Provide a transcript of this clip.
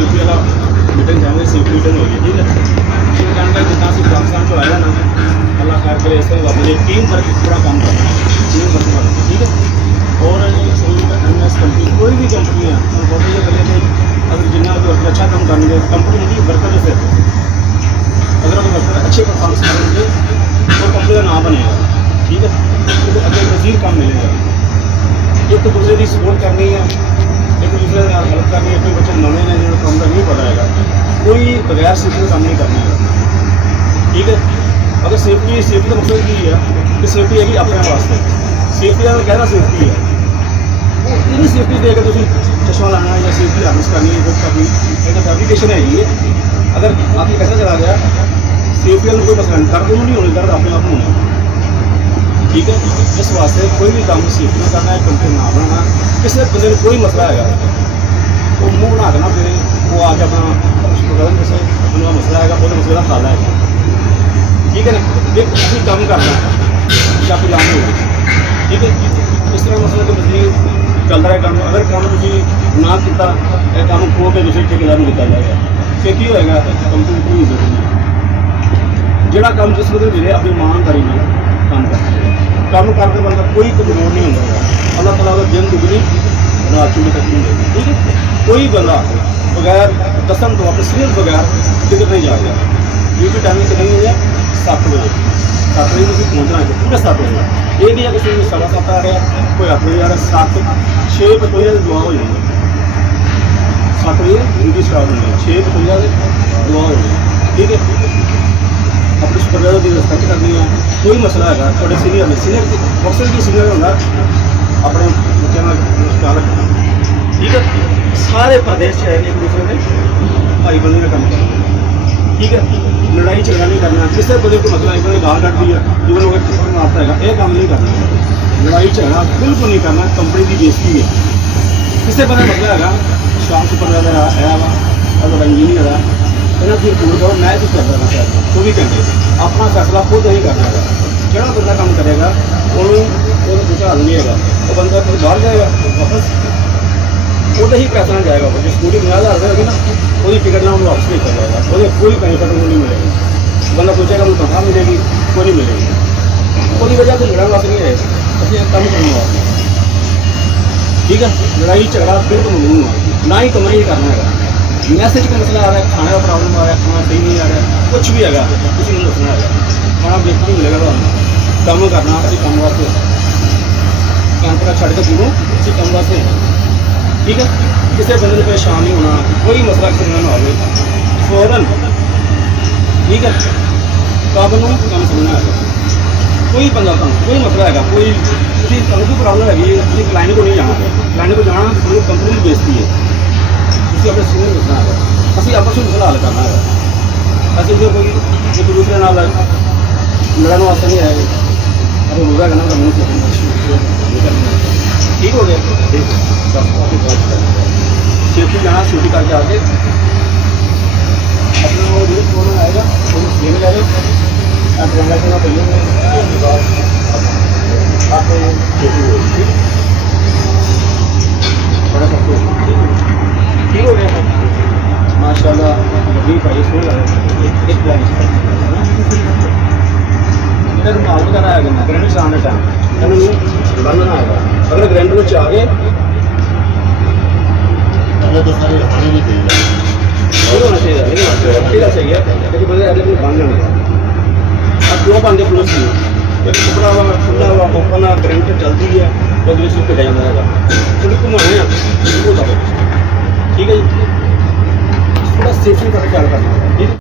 Safety ਵਾਲਾ meeting ਜਾਵਾਂਗੇ, safety meeting ਹੋਈ ਹੈ, ਠੀਕ ਹੈ। ਇਹ ਕਹਿੰਦਾ ਜਿੱਦਾਂ ਅਸੀਂ ਪਾਕਿਸਤਾਨ ਤੋਂ ਆਇਆ ਨਾ, ਅੱਲਾਹ ਖੈਰ ਕਰੇ, ਇਸ ਤਰ੍ਹਾਂ ਆਪਣੇ ਟੀਮ ਵਰਕ ਪੂਰਾ ਕੰਮ ਕਰਨਾ, ਟੀਮ ਵਰਕ ਕਰਨਾ, ਠੀਕ ਹੈ। ਔਰ MS ਕੰਪਨੀ ਕੋਈ ਵੀ ਕੰਪਨੀ ਹੈ ਬਹੁਤ ਹੀ बने थे, अगर जिन्ना जो अच्छा काम करेंगे कंपनी की वर्कर से, अगर हम वर्कर अच्छे परफॉर्मेंस करेंगे तो कंपनी का नाम बनेगा, ठीक है। तो अगर मजीद काम मिलेगा, एक तो दूसरे की सपोर्ट करनी है, एक दूसरे के हेल्प करनी है। कोई बच्चे नवे ने जो काम का नहीं पता है, कोई बगैर सेफ्टी काम नहीं करना है, ठीक है। अगर सेफ्टी का मकसद की है कि सेफ्टी है कि अपने वास्ते, सेफ्टी का कहना सेफ्टी है, इन्हीं सेफ्टी देकर तुम चश्मा लाना या सेफ्टी हार्नेस करनी है, वो कभी एक फैब्रिकेशन है ये। अगर आपकी कैसा चला गया सेफ्टी का कोई मसला नहीं, दर्द नहीं होने, दर्द अपने आप होने, ठीक है। इस वास्ते कोई भी काम सेफ्टी में करना है, कंप्लेन ना बनाना। किसी बंदे में कोई मसला है वो मुँह बना के ना फिर वो आके अपना जैसे अपना मसला है वो मसले का हल है, ठीक है ना। एक किसी काम करना या फिर लाने होगी, ठीक है। इस तरह मसला के मजदूर चलता है काम। अगर काम तुम ना किया काम खो के दूसरे ठेकेदार में दिता जाएगा, फिर की होएगा, कंपनी कोई इज्जत नहीं। जोड़ा काम जिस बंदे मिले अपनी ईमानदारी में काम करके बंदा कोई कमजोर नहीं होगा। अल्लाह ताला का दिन दुगनी रात चुनी तक नहीं देगी, ठीक है। कोई बंदा बगैर कसम तो अपने सिर्फ बगैर किधर नहीं जाएगा। ड्यूटी टाइमिंग कितनी है? 7 बजे, 7 बजे तुम पहुँचना है, पूरे 7 बजे। ये नहीं है कि 7:15 आ रहा, कोई 8 बजे आ रहा, 7-6 बजे दुआ हो जाएगी, 7 बजे ड्यूटी स्टार्ट होनी है, 6 बजे दुआ हो जाएगी, ठीक है। अपने सुपरवाइजर की रिस्पेक्ट करनी है। कोई मसला है थोड़े सीनियर में सीनियर अफसर की सीनियर होगा अपने बच्चों का ख्याल रखना, ठीक है। सारे प्रदेश है एक दूसरे में भाई बंदे का काम करना, ठीक है। लड़ाई झगड़ा नहीं करना, किसी बंदे को मसला एक बंदे गाल कट दी है दूसरे लोग किसी मारता है, ये काम नहीं करना। लड़ाई झगड़ा बिल्कुल नहीं करना, कंपनी की बेइज्जती है। किसी बंदे मसला है शाम सुपरवाइजर आया वा अगर इंजीनियर है इन्हें फिर पूरा करो, मैं कुछ कर रहा चाहिए 24 घंटे अपना फैसला खुद ही करना है। जो बंदा काम करेगा उन्होंने कुछ हल नहीं है, वो बंदा फिर बाहर जाएगा वापस वो ही पैसा ना जाएगा। जो स्कूटी 50,000 रुपये होगी ना वो टिकट ना वापस नहीं कर जाएगा, वो कोई बेनिफिट नहीं मिलेगा। बंदा सोचेगा मुझे तनख्वाह मिलेगी, कोई नहीं मिलेगी। वो वजह से लड़ाई वास्ते नहीं है, असं काम करने वास्ते, ठीक है। लड़ाई झगड़ा बिल्कुल ममनू है, ना ही कमरे ही करना है। मैसेज का मसला आ रहा है, खाने का प्रॉब्लम आ रहा है, खाना सही नहीं आ रहा है, कुछ भी है किसी को दसना है, खाना बिल्कुल नहीं मिलेगा। काम करना असं काम वास्ते कैंप का छड़ के दूरों इसी काम वास्ते, ठीक है। किसी बंदे को परेशान नहीं होना, कोई मसला किसी ना हो फौरन, ठीक है। काम को काम समझना है, कोई बंदा कोई मसला है, कोई कोई प्रॉब्लम है क्लाइंट को नहीं जाना, क्लाइंट को जाना पूरी कंपनी की बेइज्जती है। अपने सीनियर दसना है, असं आपस में मसला हल करना है। असं जो कोई एक दूसरे नाल लड़न वास्ते नहीं है, अगर मुद्दा करना तो मुँह ठीक हो गया, सेफ्टी जाना सेफ्टी करके आके अपना वो जो फोन आएगा वो ले जाए ट्रांजेक्शन पहले आप बड़ा सब ठीक हो गया माशाल्लाह। गड्डी भाई सो एक प्लान इधर माल वगैरह आएगा ना ग्रैंड चलाने टाइम इन्होंने बंधना आएगा। अगर ग्रैंड में आ गए तो सारे होने नहीं चाहिए, होना चाहिए नहीं चाहिए लेकिन बंदे अगले को बांध लेना। अब 2 बंदे पुलिस की एक टुकड़ा हुआ खुला हुआ ओपन ग्रैंड चलती है तो अगले सूख के जाना रहेगा, तो घुमाने ठीक है जी। थोड़ा सेफ्टी का ख्याल करना है, ठीक है।